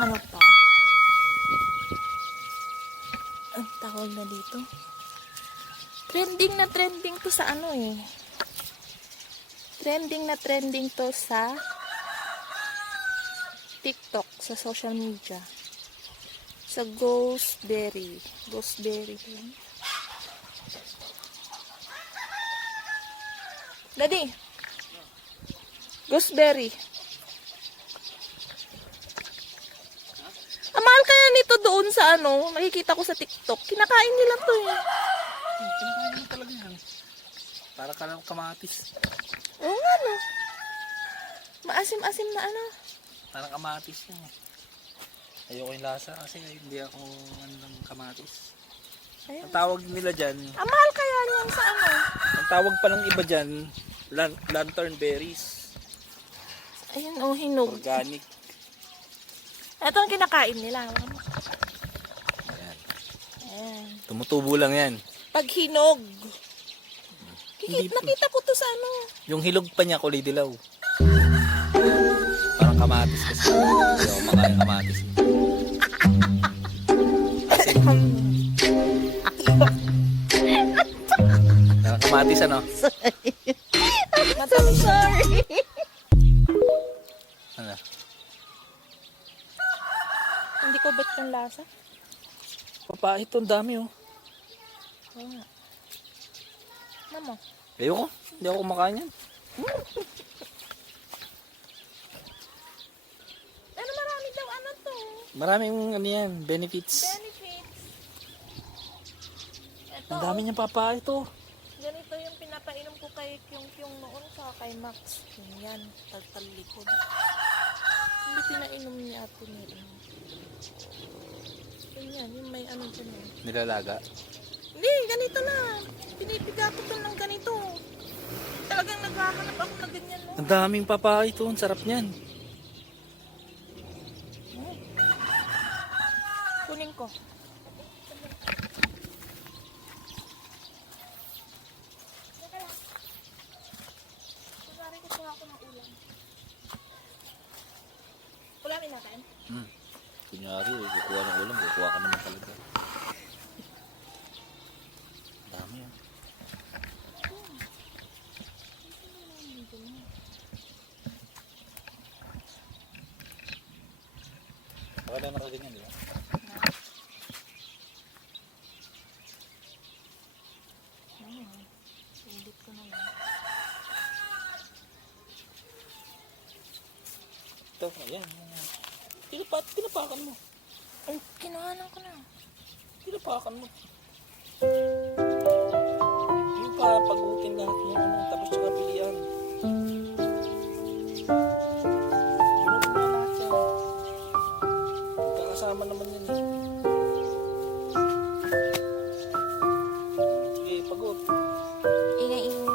ano pa. Ang tawag na dito. Trending to sa ano eh. Trending to sa TikTok, sa social media. Sa gooseberry. Gooseberry. Daddy. Gooseberry. Ang mahal kaya nito doon sa ano, nakikita ko sa TikTok. Kinakain nila to eh. Kinakain mo talaga yan. Para ka lang kamatis. Oo nga no. Maasim-asim na ano. Parang kamatis yan eh. Ayoko yung lasa kasi hindi ako ng kamatis. Ayun. Ang tawag nila dyan, Ang mahal kaya niyan sa ano. ang tawag pa ng iba dyan, lantern berries. Ayun oh, hinog. Organic. Ito ang kinakain nila. Ayan. Ayan. Tumutubo lang yan. Pag hinog. Hindi- Nakita ko to sa ano. Yung hilog pa niya kulay dilaw. Parang kamatis kasi. Hindi ako makain kamatis. Kasi, parang kamatis ano? Matamis. Sorry. Ano? Hindi ko bet yung lasa. Papait to, ang dami oh. Oo nga. Mamo. Ayoko, hindi ako kumakain yan. Ano marami daw ano to? Maraming ano yan, benefits. Benefits. Ito. Ang dami niyang papait to. Ganito yung pinapainom ko kay Kyung noon sa kay Max. Yan, taltalikod. Hindi pinainom ni Ate Mary. Yan, yung may ano dyan eh. Nilalaga. Hindi, ganito na. Pinipiga ko to ng ganito. Talagang naghahanap ako na ganyan, no? Ang daming papait to, ang sarap niyan. Kunin ko. Kunwari kukuha ako ng ulam. Ulamin natin? Kunyari, kukuha ng ulam, kukuha ka naman talaga. Dami yan. Baka na nakaganyan, di ba? Edit ko na lang. Ito, ayan. Tinapakan mo. Ay, kinuhanan ko na. Tinapakan mo. Yung pa, pagutin lahat yung ano, tapos tsaka pilihan. Sunod mo lahat yan. Magkakasama naman yan eh. Sige, pagod. Ingay-ingay mo.